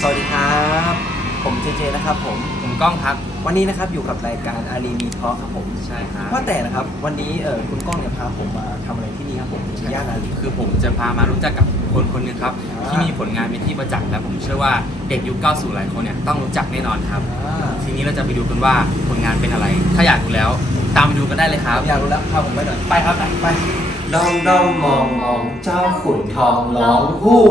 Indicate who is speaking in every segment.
Speaker 1: สวัสดีครับ ผมเจเจนะครับผม
Speaker 2: ผมก้องครับ
Speaker 1: วันนี้นะครับอยู่กับรายการอารีมีทอครับผม
Speaker 2: ใช่ครับ
Speaker 1: ว่าแต่นะครับวันนี้เออคุณก้องเนี่ยพาผมมาทำอะไรที่นี่ครับผมที่ย่านอารี
Speaker 2: คือผมจะพามารู้จักกับคนคนหนึ่งครับ
Speaker 1: อ่า
Speaker 2: ที่มีผลงานเป็นที่ประจักษ์และผมเชื่อว่าเด็กยุค90หลายคนเนี่ยต้องรู้จักแน่นอนครับ
Speaker 1: อ่า
Speaker 2: ทีนี้เราจะไปดูกันว่าผลงานเป็นอะไร ถ้าอยากดูแล้ว ตามไปดูกันได้เลยครับ
Speaker 1: อยากรู้แล้วพาผมไปหน่อย
Speaker 2: ไปครับไป
Speaker 1: ด้อมด้อมมองมองเจ้าขุนทองร้องฮู้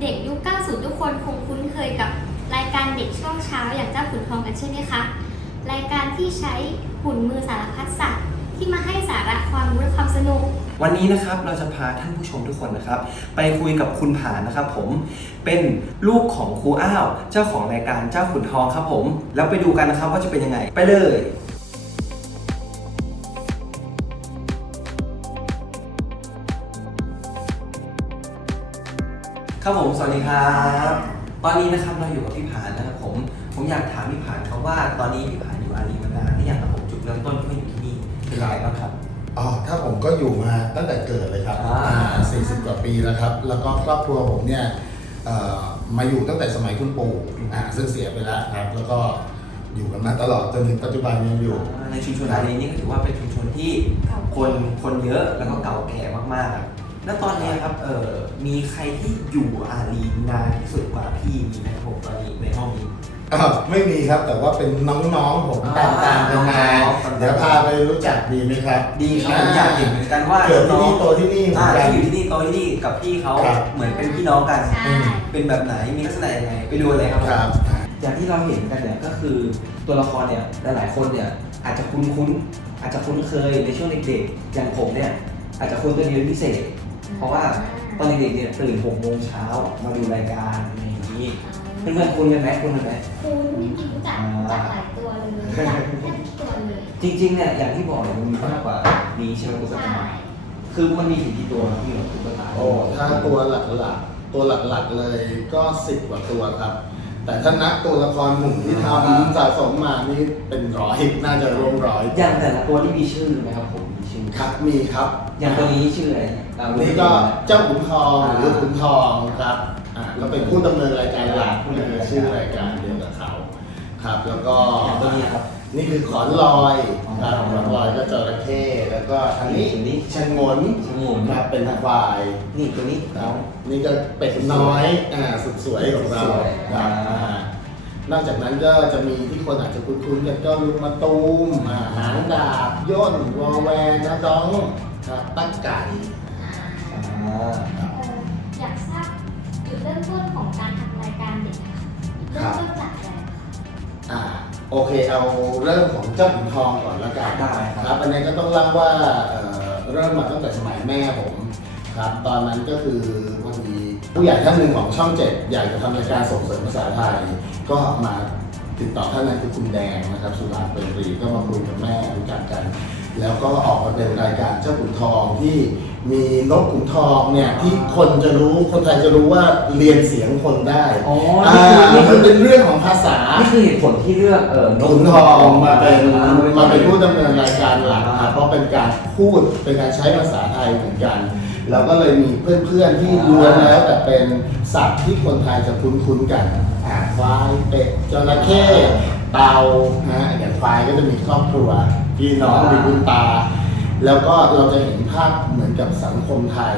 Speaker 3: เด็กยุค 90 ทุกคนคงคุ้นเคยกับรายการเด็กช่วงเช้าอย่างเจ้าขุนทองกันใช่ไหมคะ รายการที่ใช้หุ่นมือสารพัดสัตว์ที่มาให้สาระความรู้และความสนุก
Speaker 1: วันนี้นะครับเราจะพาท่านผู้ชมทุกคนนะครับ ไปคุยกับคุณผานนะครับ ผมเป็นลูกของครูอ้าว เจ้าของรายการเจ้าขุนทองครับผม แล้วไปดูกันนะครับว่าจะเป็นยังไง ไปเลย ครับผม สวัสดีครับ ตอนนี้นะครับเราอยู่กับพี่ผานนะครับผม ผมอยากถามพี่ผานครับว่าตอนนี้พี่ผานอยู่อารีมานานหรือยังครับผมจุดเริ่มต้นที่มาอยู่ที่นี่เป็นยังไงบ้างครับ
Speaker 4: อ๋อถ้าผมก็อยู่มาตั้งแต่เกิดเลยครับ
Speaker 1: อ่า
Speaker 4: อ่า40กว่าปีแล้วครับ แล้วก็ครอบครัวผมเนี่ยเอ่อมาอยู่ตั้งแต่สมัยคุณปู่อ่าซึ่งเสียไปแล้วครับ แล้วก็อยู่กันมาตลอดจนถึงปัจจุบันยังอยู่
Speaker 1: ในชุมชนอารีนี่ก็ถือว่าเป็นชุมชนที่
Speaker 3: เก่า
Speaker 1: คนคนเยอะแล้วก็เก่าแก่มากๆ แล้วตอนนี้ครับเออมีใครที่อยู่อารีนานที่สุดกว่าพี่มีไหมครับผมตอนนี้ในห้องนี้
Speaker 4: อ่าไม่มีครับแต่ว่าเป็นน้องๆผม
Speaker 1: อ่า
Speaker 4: ตามๆกันมา
Speaker 1: น้องๆ
Speaker 4: เดี๋ยวพาไปรู้จักดีไหมครับ
Speaker 1: ดีครับผมอยากเห็นเหมือนกันว่า
Speaker 4: เกิดที่
Speaker 1: น้อ
Speaker 4: นี่
Speaker 1: ง
Speaker 4: โตที่นี่เหมื
Speaker 1: อ่า
Speaker 4: อนกัน
Speaker 1: ที่อยู่ที่นี่โตที่นี่กับพี่เขา
Speaker 4: ครับ
Speaker 1: เหมือนเป็นพี่น้องกัน
Speaker 3: ใช่
Speaker 1: เป็นแบบไหนมีลักษณะยังไงไปดูเลยครับผม
Speaker 4: ครับอ่า
Speaker 1: อย่างที่เราเห็นกันเนี่ยก็คือตัวละครเนี่ยหลายๆคนเนี่ยอาจจะคุ้นคุ้นๆอาจจะคุ้นเคยในช่วงเด็กๆอย่างผมเนี่ยอาจจะคุ้นตัวนี้เป็นพิเศษ เพราะว่าตอนเด็กๆเนี่ยตื่น6โมงเช้ามาดูรายการอะไรอย่างนี้เพื่อนๆคุ้นกันไหมคุ้นกันไหม
Speaker 3: คุณจริงๆรู้จักรู้จักหลายตัวเลยรู้จักแทบทุกตัวเลย
Speaker 1: จริงๆเนี่ยอย่างที่บอกเนี่ยมันมีมากกว่านี้ใช่ไหมตุ๊ก
Speaker 3: ใช่
Speaker 1: ตาคือมันมีถึงกี่ตัวครับพี่หนุ่มตุ๊กตา
Speaker 4: โอ้ถ้าตัวหลักๆตัวหลักๆเลยก็สิบกว่าตัวครับ แต่ถ้านับตัวละครหนุ่มที่ทำสะสมมานี่เป็นร้อยน่าจะรวมร้อย
Speaker 1: อย่างแต่ละตัวที่มีชื่อไหมครับผมมีชื่อ
Speaker 4: ครับมีครับ
Speaker 1: อย่างตัวนี้ชื่ออะไรอ่ารู้
Speaker 4: นี่
Speaker 1: ไหม
Speaker 4: ก็เจ้าขุนทอง
Speaker 1: อ่า
Speaker 4: หรือขุนทองครับอ่าแล้วเป็นผู้ดำเนินรายการหลักผู้ดำเนินชื่อรายการเดียวกับเขาครับ แล้วก็
Speaker 1: อย่างตัวนี้ครับ
Speaker 4: นี่คือขอนลอยครับ
Speaker 1: อ๋อ
Speaker 4: ขอนลอยก็จระเข้แล้วก็อันนี้
Speaker 1: อันนี้
Speaker 4: ชะงน
Speaker 1: ชะงน
Speaker 4: ครับเป็นควาย
Speaker 1: นี่ตัวนี้
Speaker 4: ค
Speaker 1: น้
Speaker 4: รั
Speaker 1: อบง
Speaker 4: นี่ก็เป็ดน้อยอ่าสุดสวยของเรา
Speaker 1: สุดสวย
Speaker 4: ครับ
Speaker 1: อ่า
Speaker 4: อ่า นอกจากนั้นก็จะมีที่คนอาจจะคุ้นๆกันก็ลูกมะตูมอ่าหางดาบย่นวอแวร์นะดองครับตั้งไก่
Speaker 3: อ่า
Speaker 1: อ่า
Speaker 3: เอ่ออยากทราบจุดเริ่มต้นของการทำรายการเด็กนะคะเริ่มต้นจากอะไรคะ
Speaker 4: อ่าโอเคเอาเริ่มของเจ้าขุนทองก่อนละกัน
Speaker 1: ได้ครับ
Speaker 4: ครับอันนี้ก็ต้องเล่าว่าเอ่อเริ่มมาตั้งแต่สมัยแม่ผมครับตอนนั้นก็คือพอดี ผู้ใหญ่ท่านหนึ่งของช่องเจ็ดอยากจะทำรายการส่งเสริมภาษาไทย ก็มาติดต่อท่านนั้นคือคุณแดงนะครับ สุราเป็นปรีก็มาคุยกับแม่รู้จักกัน แล้วก็ออกมาเป็นรายการเจ้าขุนทองที่มีนกขุนทองเนี่ยที่คนจะรู้คนไทยจะรู้ว่าเรียนเสียงคนได้
Speaker 1: อ๋อ
Speaker 4: อ่า
Speaker 1: นี่คือ
Speaker 4: มันเป็นเรื่องของภาษา
Speaker 1: นี่คือเหตุผลที่เลือกเออนก
Speaker 4: ขุนทองมาเป็น
Speaker 1: อ่
Speaker 4: มาเป็นผู้ดำเนินรายการหลัก
Speaker 1: อ่า
Speaker 4: ครับเพราะเป็นการพูดเป็นการใช้ภาษาไทยเหมือนกัน แล้วก็เลยมีเพื่อนๆที่ล้วนแล้วแต่เป็นสัตว์ที่คนไทยจะคุ้นๆกันอ่าควายเป็ดจระเข้เต่านะฮะอย่างควายก็จะมีครอบครัว พี่น้องมีคุณตา แล้วก็เราจะเห็นภาพเหมือนกับสังคมไทย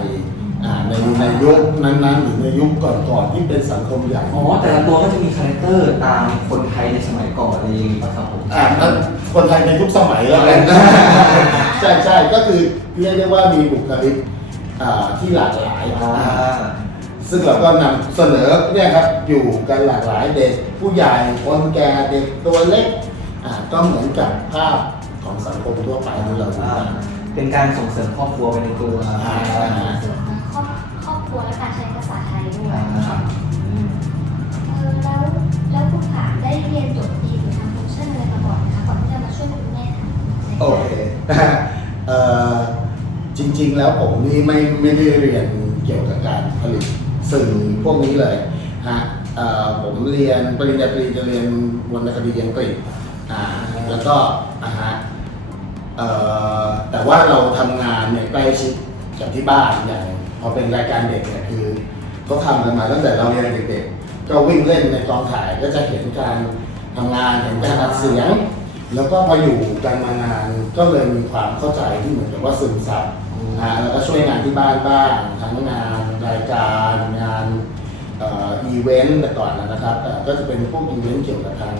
Speaker 4: อ่าในในยุคนั้นๆหรือในยุคก่อนๆที่เป็นสังคมใหญ่
Speaker 1: อ๋อแต่ละตัวก็จะมีคาแรคเตอร์ตามคนไทยในสมัยก่อนอะไรอย่างนี้ป่ะครับผม
Speaker 4: อ่านั้นคนไทยในทุกสมัยแล้วกันใช่ใช่ก็คือเรียกได้ว่ามีบุคลิกอ่าที่หลากหลาย
Speaker 1: อ่า
Speaker 4: ซึ่งเราก็นำเสนอเนี่ยครับอยู่กันหลากหลายเด็กผู้ใหญ่คนแก่เด็กตัวเล็กอ่าก็เหมือนกับภาพ ของสังคมทั่วไปที่เราดู
Speaker 1: อ่า
Speaker 4: กัน
Speaker 1: เป็นการส่งเสริมครอบครัวไปในตัว
Speaker 4: อ่า
Speaker 3: ครอบครอบครัวและการใช้ภาษาไทยด้วย
Speaker 1: อ่า
Speaker 4: ครับ
Speaker 3: อืมเออแล้วแล้วคุณผาได้เรียนจบดีหรือทำโปรโมชั่นอะไรมาก่อนนะคะก่อนที่จะมาช่วยคุณแม่ทำ
Speaker 4: โอเคเอ่อจริงๆ แล้วผมนี่ไม่ไม่ได้เรียนเกี่ยวกับการผลิตสื่อพวกนี้เลยฮะเอ่อผมเรียนปริญญาตรีจะเรียนวรรณคดีอังกฤษอ่าแล้วก็อ่าฮะเอ่อ แต่ว่าเราทำงานเนี่ยใกล้ชิดกับที่บ้านอย่างพอเป็นรายการเด็กเนี่ยคือเขาทำกันมาตั้งแต่เราเรียนเด็กๆก็วิ่งเล่นในกองถ่ายก็จะเห็นการทำงานเห็นการอัดเสียง แล้วก็พออยู่กันมานานก็เลยมีความเข้าใจที่เหมือนกับว่าซึมซับอ่าแล้วก็ช่วยงานที่บ้านบ้างทั้งงานรายการงานอีเวนต์แต่ก่อนนะครับก็จะเป็นพวกอีเวนต์เกี่ยวกับทาง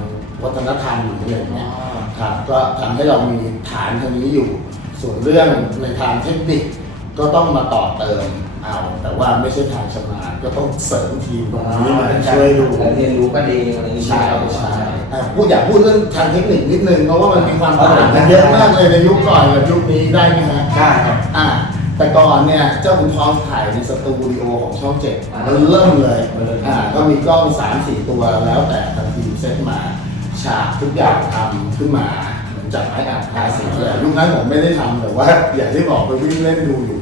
Speaker 4: วัฒนธรรมหรืออะไรอย่างเงี้ยครับก็ทำให้เรามีฐานทางนี้อยู่ ส่วนเรื่องในทางเทคนิคก็ต้องมาต่อเติมเอาแต่ว่าไม่ใช่ทางชำนาญก็ต้องเสริมทีมตรงนี้มาช่วยดู
Speaker 1: เรียนรู้กันเองอะไรอย่างเงี้ย
Speaker 4: ใช่
Speaker 1: ครับ
Speaker 4: ใช่อะพูดอยากพูดเรื่องทางเทคนิคนิดนึงเพราะว่ามันมีความต่างกันเยอะมากเลยในยุคก่อนกับยุคนี้ได้ไหมฮะ
Speaker 1: ได้ครับ
Speaker 4: อะแต่ก่อนเนี่ยเจ้าคุณทองถ่ายในสตูดิโอของช่องเจ็ด
Speaker 1: อ่า
Speaker 4: มันเริ่มเลย
Speaker 1: มันเริ่ม
Speaker 4: อ่าก็มีกล้องสามสี่ตัวแล้วแต่ทางทีมเซตมา ฉากทุกอย่างทำขึ้นมาเหมือนจากไม้อัดทาสีเลยยุคนั้นผมไม่ได้ทำแต่ว่าอย่างที่บอกไปวิ่งเล่นดูอยู่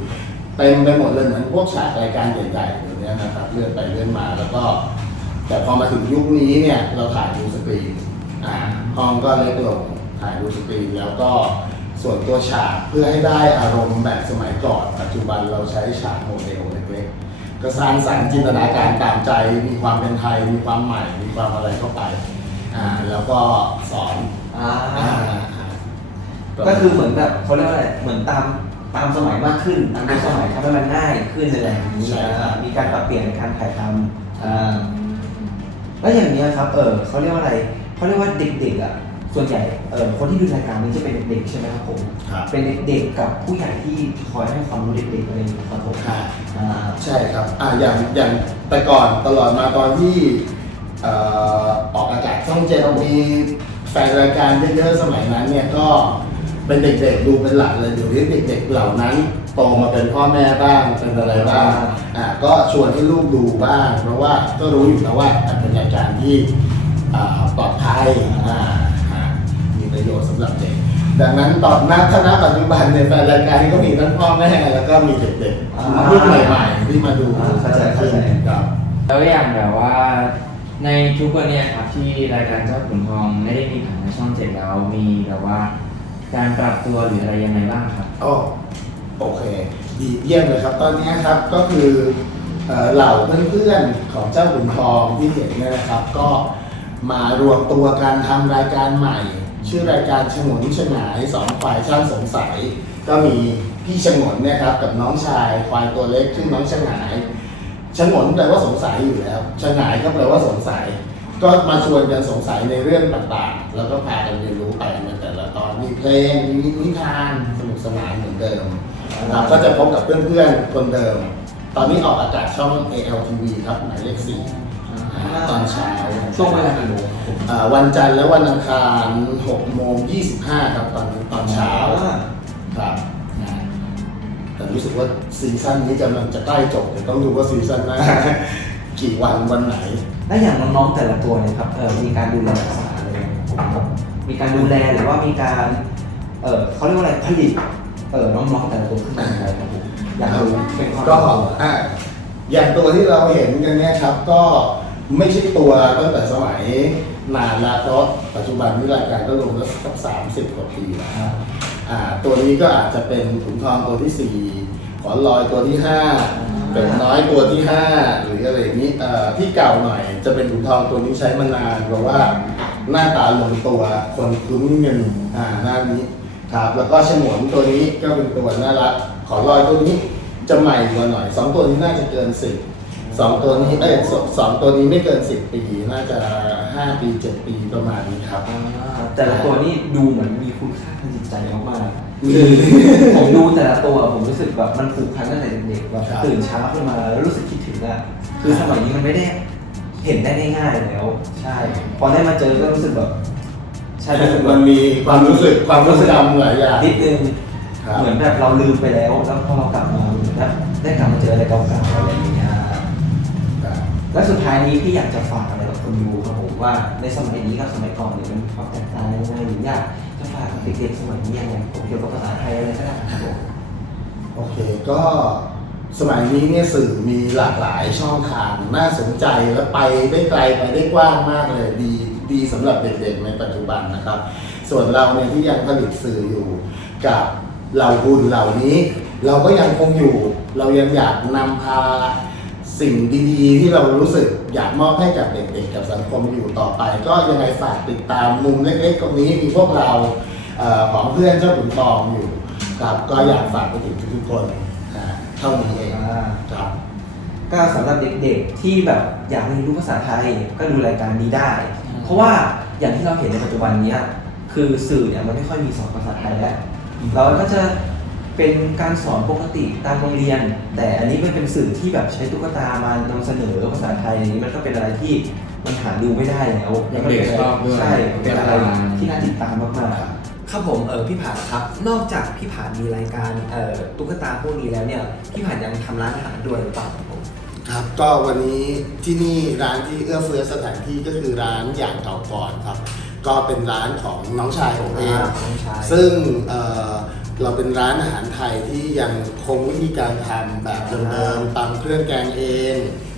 Speaker 4: เต็มไปหมดเลยเหมือนพวกฉากรายการใหญ่ๆอย่างเนี้ยนะครับเลื่อนไปเลื่อนมาแล้วก็ แต่พอมาถึงยุคนี้เนี่ยเราถ่ายดูสกรีนอ่าห้องก็เล็กลงถ่ายดูสกรีนแล้วก็ส่วนตัวฉากเพื่อให้ได้อารมณ์แบบสมัยก่อน ปัจจุบันเราใช้ฉากโมเดลเล็กๆก็สร้างสรรค์จินตนาการตามใจมีความเป็นไทยมีความใหม่มีความอะไรเข้าไป อ่าแล้วก็สอน
Speaker 1: อ่า
Speaker 4: อ่า
Speaker 1: ก็คือเหมือนแบบเขาเรียกว่าอะไรเหมือนตามตามสมัยมากขึ้นตามยุคสมัยทำให้มันง่ายขึ้นอะไรอย่างนี้
Speaker 4: ใช่ครับ
Speaker 1: มีการปรับเปลี่ยนในการถ่ายทำอ่าแล้วอย่างนี้ยครับเออเขาเรียกว่าอะไรเขาเรียกว่าเด็กๆอะส่วนใหญ่เออคนที่ดูรายการนี้จะเป็นเด็กๆใช่ไหมครับผม
Speaker 4: ครับ
Speaker 1: เป็นเด็กๆกับผู้ใหญ่ที่คอยให้ความรู้เด็กๆอะไรอย่างเงี้ยครับผม
Speaker 4: ค่ะ
Speaker 1: อ่า
Speaker 4: ใช่ครับอ่าอย่างอย่างแต่ก่อนตลอดมาตอนที่ เอ่อออกอากาศช่องเจ็ดมีแฟนรายการเยอะๆสมัยนั้นเนี่ยก็เป็นเด็กๆดูเป็นหลักเลยเดี๋ยวนี้เด็กๆเหล่านั้นโตมาเป็นพ่อแม่บ้างเป็นอะไรบ้างอ่าก็ชวนให้ลูกดูบ้าง เพราะว่าก็รู้อยู่แล้วว่าเป็นรายการที่อ่าปลอดภัยอ่าอ่ามีประโยชน์สำหรับเด็ก ดังนั้นตอนนัถ้าณปัจจุบันในยแฟนรายการก็มีทั้งพ่อแม่แล้วก็มีเด็ก
Speaker 1: อ่า
Speaker 4: ๆรุ่นใหม่ๆที่มาดู
Speaker 1: อ่าเข้าใจเข้าใจ
Speaker 4: ครับ
Speaker 2: แล้วอย่างแบบว่า ในทุกวันเนี้ครับที่รายการเจ้าขุนทองไม่ได้มีผ่านในช่องเจ็ดแล้วมีแบบว่า การปรับตัวหรืออะไรยังไงบ้างครับ
Speaker 4: โอ้โอเค ดีเยี่ยมเลยครับ ตอนนี้ครับก็คือเอ่อเหล่าเพื่อนๆของเจ้าขุนทองที่เห็นเนี่ยนะครับ ก็มารวมตัวกันทำรายการใหม่ ชื่อรายการฉงนฉงายสองฝ่ายช่างสงสัย ก็มีพี่ฉงนเนี่ยครับกับน้องชายควายตัวเล็กชื่อน้องฉงาย ฉงนแปลว่าสงสัยอยู่แล้วฉงายก็แปลว่าสงสัย ก็มาชวนกันสงสัยในเรื่องต่างๆ แล้วก็พากันเรียนรู้ไปในแต่ละตอนมีเพลงมีนิทานสนุกสนานเหมือนเดิมครับก็จะพบกับเพื่อนๆ คนเดิม ตอนนี้ออกอากาศช่อง ALTV ครับหมายเลขสี่อ่าตอนเช้า
Speaker 1: ช่วงเวลากี่โมงครับผม
Speaker 4: อ่าวันจันทร์และวันอังคาร6โมง25 ครับตอนตอนเช้าครับอ่า แต่รู้สึกว่าซีซั่นนี้กำลังจะใกล้จบเดี๋ยวต้องดูว่าซีซั่นหน้ากี่วันวันไหน
Speaker 1: แล้วอย่างน้องๆแต่ละตัวเนี่ยครับเออมีการดูแลรักษาอะไรไหมครับมีการดูแลหรือว่ามีการเออเขาเรียกว่าอะไรผลิตเออน้องๆแต่ละตัวขึ้นมาอะไรครับผมอยากรู้เป็นความ
Speaker 4: ก็
Speaker 1: รู้
Speaker 4: อะอย่างตัวที่เราเห็นกันเนี่ยครับก็ไม่ใช่ตัวตั้งแต่สมัยนานละเพราะปัจจุบันนี้รายการก็ลงแล้วสักสามสิบกว่าปีแล้ว
Speaker 1: ครับ
Speaker 4: อ่า ตัวนี้ก็อาจจะเป็นขุนทองตัวที่สี่ขอนลอยตัวที่ห้าเป็ดน้อยตัวที่ห้าหรืออะไรอย่างนี้อ่อที่เก่าหน่อยจะเป็นขุนทองตัวนี้ใช้มานานเพราะว่าหน้าตาลงตัวคนคุ้นเงินอ่าหน้านี้ครับแล้วก็ฉมวนตัวนี้ก็เป็นตัวน่ารักขอลอยตัวนี้จะใหม่กว่าหน่อยสองตัวนี้น่าจะเกินสิบสองตัวนี้เอ้ยสสองตัวนี้ไม่เกินสิบปีน่าจะห้าปีเจ็ดปีประมาณนี้ครับ
Speaker 1: อ่าแต่ละตัวนี่ดูเหมือนมีคุณค่า ใจมากๆ
Speaker 4: อืม
Speaker 1: คือผมดูแต่ละตัวผมรู้สึกแบบมันผูกพันตั้งแต่เด็กๆแบบ
Speaker 4: ครับ
Speaker 1: ตื่นเช้าขึ้นมาแล้วรู้สึกคิดถึงอะคือสมัยนี้มันไม่ได้เห็นได้ง่ายๆแล้ว ใช่ พอได้มาเจอก็รู้สึกแบบ ใช่รู้สึกแบ
Speaker 4: มั
Speaker 1: บ
Speaker 4: นมีความรู้สึกความรู้สึกจำหลายอย่าง
Speaker 1: นิดนึง
Speaker 4: ครับ
Speaker 1: เหมือนแบบเราลืมไปแล้วแล้วพอเรากลับมาเหมือนแบบได้กลับมาเจออะไรเก่าๆอะไรอย่างเงี้ย
Speaker 4: ครับ
Speaker 1: แล้วสุดท้ายนี้พี่อยากจะฝากอะไรกับคนดูครับผมว่าในสมัยนี้กับสมัยก่อนเนี่ยมันมีความแตกต่างยังไงหรืออยาก จะฝากเด็กๆสมัยนี้ยังไงผมเกี่ยวกับภาษาไทยอะไรก็ได้ครับผม
Speaker 4: โอเคก็สมัยนี้เนี่ยสื่อมีหลากหลายช่องทางน่าสนใจและไปได้ไกลไปได้กว้างมากเลยดีดีสำหรับเด็กๆในปัจจุบันนะครับ ส่วนเราเนี่ยที่ยังผลิตสื่ออยู่กับเหล่าหุ่นเหล่านี้ เราก็ยังคงอยู่ เรายังอยากนำพา สิ่งดีๆ ที่เรารู้สึกอยากมอบให้กับเด็กๆ กับสังคมอยู่ต่อไป ก็ยังไงฝากติดตามมุมเล็กๆ ตรงนี้มีพวกเราเอ่อของเพื่อนเจ้าขุนทองอยู่ครับก็อยากฝากไปถึงทุกๆคนอ่าเท่านี้เอง
Speaker 1: อ่า
Speaker 4: ครับ
Speaker 1: ก็สำหรับเด็กๆที่แบบอยากเรียนรู้ภาษาไทยก็ดูรายการนี้ได้ เพราะว่าอย่างที่เราเห็นในปัจจุบันเนี้ยคือสื่อเนี่ยมันไม่ค่อยมีสอนภาษาไทยแล้วเราก็จะ เป็นการสอนปกติตามโรงเรียน แต่อันนี้มันเป็นสื่อที่แบบใช้ตุ๊กตามานำเสนอภาษาไทยอันนี้มันก็เป็นอะไรที่มันหาดูไม่ได้แล้ว
Speaker 2: ยังเด็กชอบด้วย
Speaker 1: ใช่เป็นอะไร
Speaker 2: เป็นอะไร
Speaker 1: ที่น่าติดตามมากๆครับ
Speaker 5: ครับผมเออพี่ผานครับ นอกจากพี่ผานมีรายการเอ่อตุ๊กตาพวกนี้แล้วเนี่ยพี่ผานยังทำร้านอาหารด้วยหรือเปล่าครับผม
Speaker 4: ครับก็วันนี้ที่นี่ร้านที่เอื้อเฟื้อสถานที่ก็คือร้านอย่างเก่าก่อนครับ ก็เป็นร้านของน้องชายผมเอง
Speaker 5: อ่าของน้องชาย
Speaker 4: ซึ่งเอ่อเราเป็นร้านอาหารไทยที่ยังคงวิธีการทำแบบเดิมๆตามเครื่องแกงเอง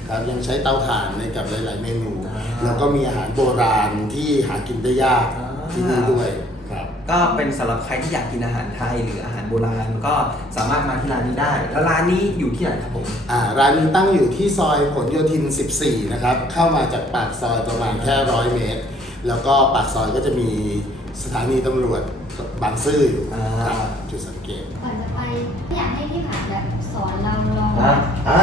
Speaker 4: ครับยังใช้เตาถ่านในกับหลาย ๆ เมนู
Speaker 5: อ่า
Speaker 4: แล้วก็มีอาหารโบราณที่หากินได้ยาก
Speaker 5: อ่า
Speaker 4: ที่นี่ด้วยครับ
Speaker 5: ก็เป็นสำหรับใครที่อยากกินอาหารไทยหรืออาหารโบราณก็สามารถมาที่ร้านนี้ได้ แล้วร้านนี้อยู่ที่ไหนครับผม
Speaker 4: อ่าร้านนี้ตั้งอยู่ที่ซอยผลโยธิน 14 นะครับ เข้ามาจากปากซอยประมาณแค่ร้อยเมตร แล้วก็ปากซอยก็จะมีสถานีตำรวจบางซื่ออยู่
Speaker 5: อ่า
Speaker 4: ครับจุดสังเกต
Speaker 3: ก่อนจะไปอยากให้พี่ผ่านแบบสอนเราลอง
Speaker 1: อะ
Speaker 4: อ่า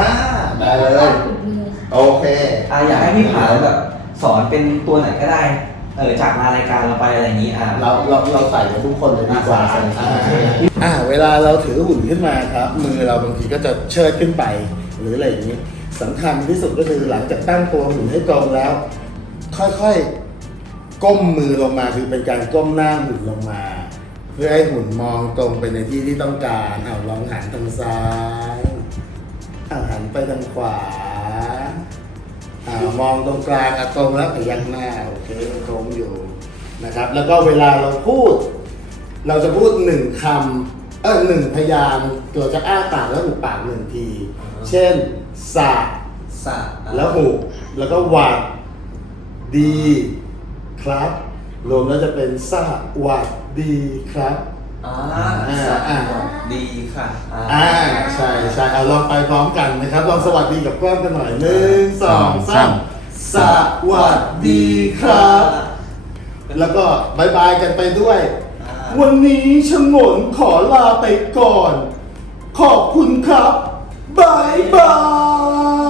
Speaker 4: ได้เล
Speaker 3: สอยนขุนมือค่ะ
Speaker 4: โอเค
Speaker 1: อะอยากให้พี่ผาแบบสอนเป็นตัวไหนก็ได้ เออจากมารายการเราไปอะไรอย่างนี้อะ
Speaker 4: เราเราเราใส่กันทุกคนเลยดีกว่า
Speaker 1: ใส่ใส่
Speaker 4: อ่า
Speaker 1: ใส่
Speaker 4: อ่าเวลาเราถือหุ่นขึ้นมาครับ มือเราบางทีก็จะเชิดขึ้นไป หรืออะไรอย่างนี้สำคัญที่สุดก็คือหลังจากตั้งตัวหุ่นให้ตรงแล้ว ค่อยๆ ก้มมือลงมาคือเป็นการก้มหน้าหุ่นลงมา เพื่อให้หุ่นมองตรงไปในที่ที่ต้องการเอาลองหันทางซ้ายเอาหันไปทางขวาอามองตรงกลางอะตรงแล้วพยักหน้าโอเคตรงอยู่นะครับ แล้วก็เวลาเราพูด เราจะพูดหนึ่งคำเออหนึ่งพยางตัวจะอ้าปากแล้วหุบปากหนึ่งที เช่นสะ
Speaker 5: สะ
Speaker 4: แล้วหุบแล้วก็หวัดดี ครับ รวมแล้วจะเป็นสวัสดีครับ
Speaker 5: อ่า
Speaker 4: อ่า
Speaker 5: สะ
Speaker 4: อ่า
Speaker 5: ดีค่ะ
Speaker 4: อ่าใช่ใช่เอาลองไปพร้อมกันนะครับลองสวัสดีกับกล้องกันหน่อยหนึ่งสองสามสวัสดีครับ แล้วก็บายบายกันไปด้วย
Speaker 5: อ่า
Speaker 4: วันนี้ชงนขอลาไปก่อน ขอบคุณครับบายบาย